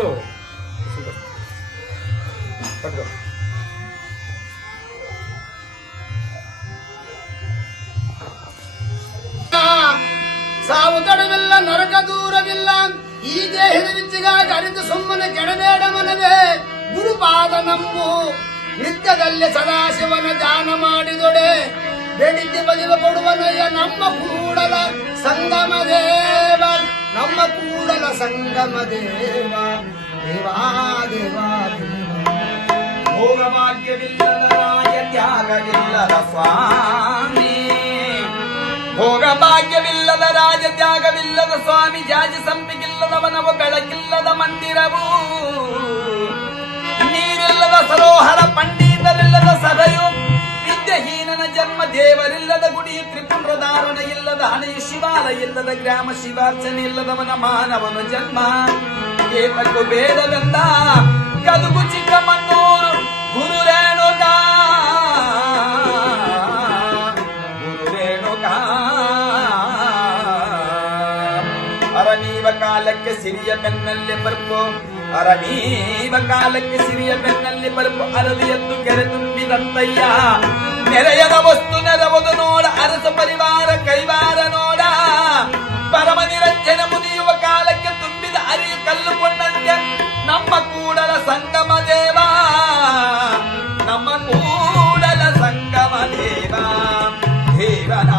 ಮುಚ್ಚು ಕಟ್ಕೋ ಸಾವು ನರಕ ದೂರವಿಲ್ಲ ಈ ದೇಹದ ರುಚಿಗಾಗಿ ಅರಿತು ಸುಮ್ಮನೆ ಕೆಡಬೇಡ ಮನವೇ ಗುರುಪಾದ ನಂಬು ನಿತ್ಯದಲ್ಲಿ ಸದಾಶಿವನ ದಾನ ಮಾಡಿದೊಡೆ ಬೆಳಿಗ್ಗೆ ಬದಿವ ಕೊಡುವನಯ್ಯ ನಮ್ಮ ಕೂಡಲ ಸಂಗಮದೇ ಸಂಗಮ ದೇವ, ದೇವಾ ದೇವಾ. ದೇವಾ ಭೋಗಭಾಗ್ಯವಿಲ್ಲದ ರಾಯ ತ್ಯಾಗವಿಲ್ಲದ ಸ್ವಾಮಿ. ಭೋಗಭಾಗ್ಯವಿಲ್ಲದ ರಾಜ ತ್ಯಾಗವಿಲ್ಲದ ಸ್ವಾಮಿ ಜಾಜಿ ಸಂಪಿಗಿಲ್ಲದವನವ ಬೆಳಕಿಲ್ಲದ ಮಂದಿರವು. ನೀರಿಲ್ಲದ ಸರೋಹರ ಪಂಡಿತರಿಲ್ಲದ ಸಭೆಯು, ವಿದ್ಯಹೀನನ ಜನ್ಮ ದೇವರಿಲ್ಲದ ಗುಡಿ ಇಲ್ಲದ ಹಣೆಯು ಶಿವಾಲಯ ಇಲ್ಲದ ಗ್ರಾಮ ಶಿವಾರ್ಚನೆ, ಇಲ್ಲದವನ ಮಾನವನ ಜನ್ಮ. ಏತಕ್ಕೂ ಬೇಡವೆಂದ ಚಿಕ್ಕ ಚಿಕ್ಕಮಣ್ಣೂರು ಗುರು ರೇಣುಕ ಗುರು ರೇಣುಕ ಅರನೀವ ಕಾಲಕ್ಕೆ ಸಿರಿಯ ಬೆನ್ನಲ್ಲಿ ಬರ್ಪು ಅರನೀವ ಕಾಲಕ್ಕೆ ಸಿರಿಯ ಬೆನ್ನಲ್ಲಿ ಬರ್ಪು ಎದ್ದು ಕೆರೆ ತುಂಬಿದಂತಯ್ಯ ನೆರೆಯದ ವಸ್ತು ನೆರವುದು ನೋಡ ಅರಸ ಪರಿವಾರ ಕೈವಾರ ನೋಡ ಪರಮ ನಿರಂಜನ ಮುನಿಯುವ ಕಾಲಕ್ಕೆ ತುಂಬಿದ ಅರಿಯು ಕಲ್ಲುಕೊಂಡಂತೆ ನಮ್ಮ ಕೂಡಲ ಸಂಗಮ ದೇವ ನಮ್ಮ ಕೂಡಲ ಸಂಗಮ ದೇವ ದೇವನ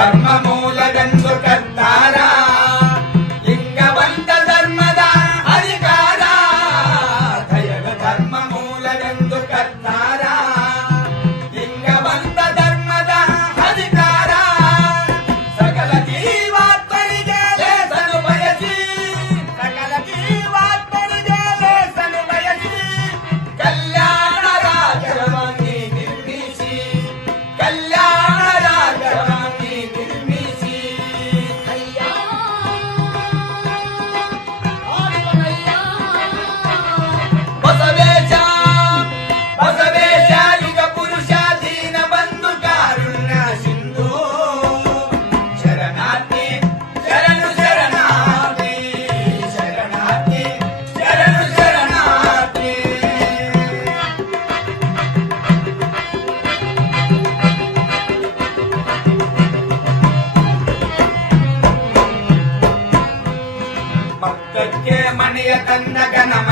ಧರ್ಮ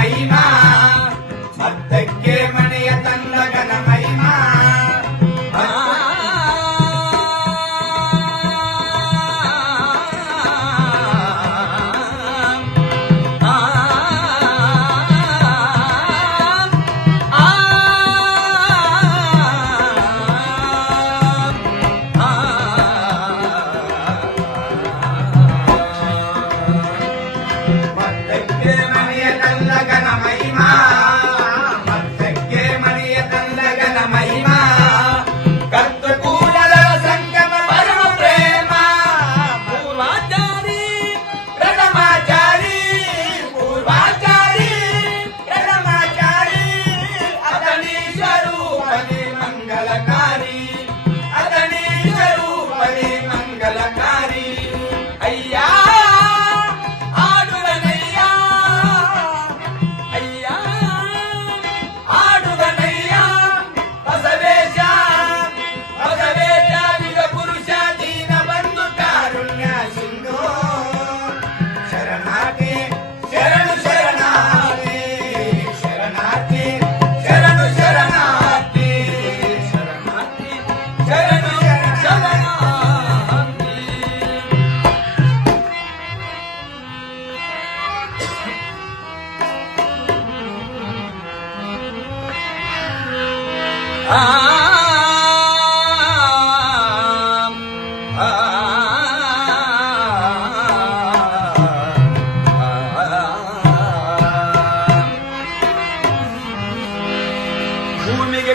தெரியுமா மத்தக்கே ಭೂಮಿಗೆ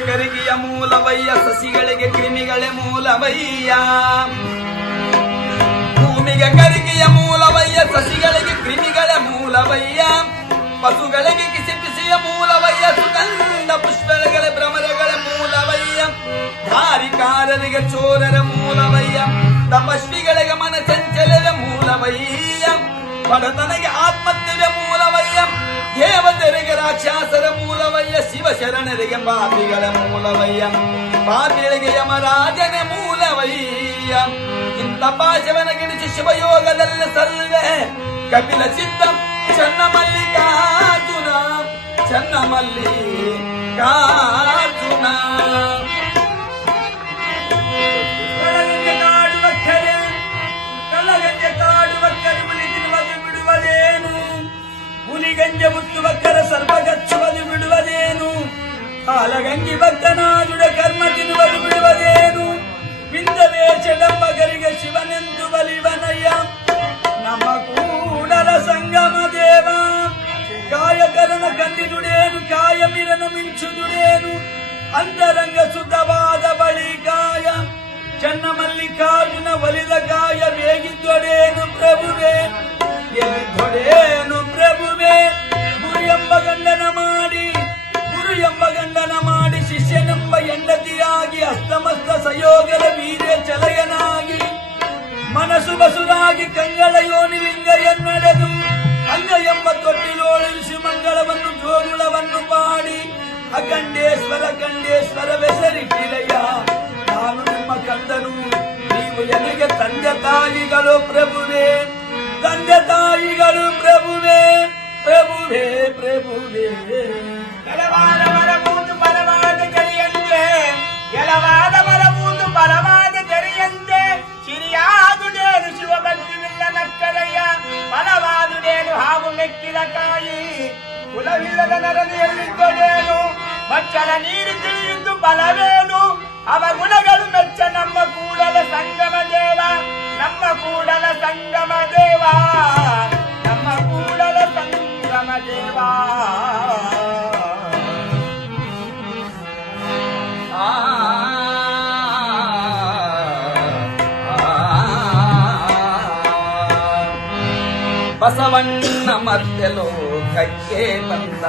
ಕರಿಗಿಯ ಮೂಲವಯ್ಯ ಸಸಿಗಳಿಗೆ ಕ್ರಿಮಿಗಳೇ ಮೂಲವಯ್ಯ. ಭೂಮಿಗೆ ಕರಿಗಿಯ ಮೂಲವಯ್ಯ ಸಸಿಗಳಿಗೆ ಕ್ರಿಮಿಗಳ ಮೂಲವಯ್ಯ. ಪಶುಗಳಿಗೆ ಧಾರಿಕಾರರಿಗೆ ಚೋರರ ಮೂಲವಯ್ಯ ತಪಸ್ವಿಗಳಿಗೆ ಮನ ಚಂಚಲದ ಮೂಲವಯ್ಯ ಬಡತನಗೆ ಆತ್ಮಹತ್ಯೆಯ ಮೂಲವಯ್ಯ ದೇವತೆರಿಗೆ ರಾಕ್ಷಸರ ಮೂಲವಯ್ಯ ಶಿವಶರಣರಿಗೆ ಪಾಪಿಗಳ ಮೂಲವಯ್ಯ ಪಾಪಿಗಳಿಗೆ ಯಮರಾಜನ ಮೂಲವಯ್ಯ ಇಂಥ ಪಾಶವನ ಗಿಡಿಸಿ ಶಿವಯೋಗದಲ್ಲಿ ಸಲ್ಲದೆ ಕಪಿಲ ಸಿದ್ಧ ಚನ್ನ ಮಲ್ಲಿಕಾರ್ಜುನ ಚನ್ನ ಮಲ್ಲಿಕಾರ್ಜುನ ಅಂತರಂಗ ಶುದ್ಧವಾದ ಬಳಿಕಾಯ ಚನ್ನ ಮಲ್ಲಿಕಾರ್ಜುನ ಒಲಿದ ಗಾಯ ಬೇಗಿದ್ದೊಡೇನು ಪ್ರಭುವೆ? ಎಲ್ಲಿದ್ದೊಡೇನು ಪ್ರಭುವೆ? ಗುರು ಎಂಬ ಗಂಡನ ಮಾಡಿ, ಗುರು ಎಂಬ ಗಂಡನ ಮಾಡಿ ಶಿಷ್ಯನೆಂಬ ಹೆಂಡತಿಯಾಗಿ ಅಸ್ತಮಸ್ತ ಸಯೋಗದ ವೀರ್ಯ ಚಲಯನಾಗಿ ಮನಸು ಬಸುರಾಗಿ ಕಂಗಳ ಯೋನಿ ಎನ್ನಡೆದು ಅಂಗ ಎಂಬ ತೊಟ್ಟಿಲೋಳಿಸಿ ಮಂಗಳವನ್ನು ಜೋಗುಳವನ್ನು ಪಾಡಿ ಅಖಂಡೇಶ್ವರ ಖಂಡೇಶ್ವರ ಬೆಸರಿಟ್ಟಿರಯ್ಯ ನಾನು ನಿಮ್ಮ ಕಂದನು, ನೀವು ನನಗೆ ತಂದೆ ತಾಯಿಗಳು ಪ್ರಭುವೇ? ತಂದೆ ತಾಯಿಗಳು ಪ್ರಭುವೇ ಪ್ರಭುವೇ ಪ್ರಭುವೇ. ಎಲವಾದ ಮರ ಮೂತು ಬಲವಾದ ಜರಿಯಂತೆ ಎಲವಾದ ಮರ ಮೂತು ಬಲವಾದ ಜರಿಯಂತೆ ಸಿರಿಯಾದುಡೇನು ಶಿವಭಕ್ತಿವಿಲ್ಲ ನಕ್ಕರಯ್ಯ ಬಲವಾದುಡೇನು ಹಾವು ಮೆಕ್ಕಿದ ಕಾಯಿ, ಕುಲವಿಲ್ಲದ ನರನೆಯಲ್ಲಿದ್ದೊಡೇನು ಮಚ್ಚಲ ನೀರು ತಿಳಿಯಿದ್ದು ಬಲವೇನು ಅವ ಗುಣಗಳು ಮೆಚ್ಚ ನಮ್ಮ ಕೂಡಲ ಸಂಗಮ ದೇವ ನಮ್ಮ ಕೂಡಲ ಸಂಗಮ ದೇವ ನಮ್ಮ ಕೂಡಲ ಸಂಗಮ ದೇವ ಆ ಬಸವಣ್ಣ ಮರ್ತೆಲೋ ಕಕ್ಕೆ ಬಂದ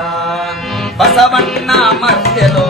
బసవన్న మధ్యలో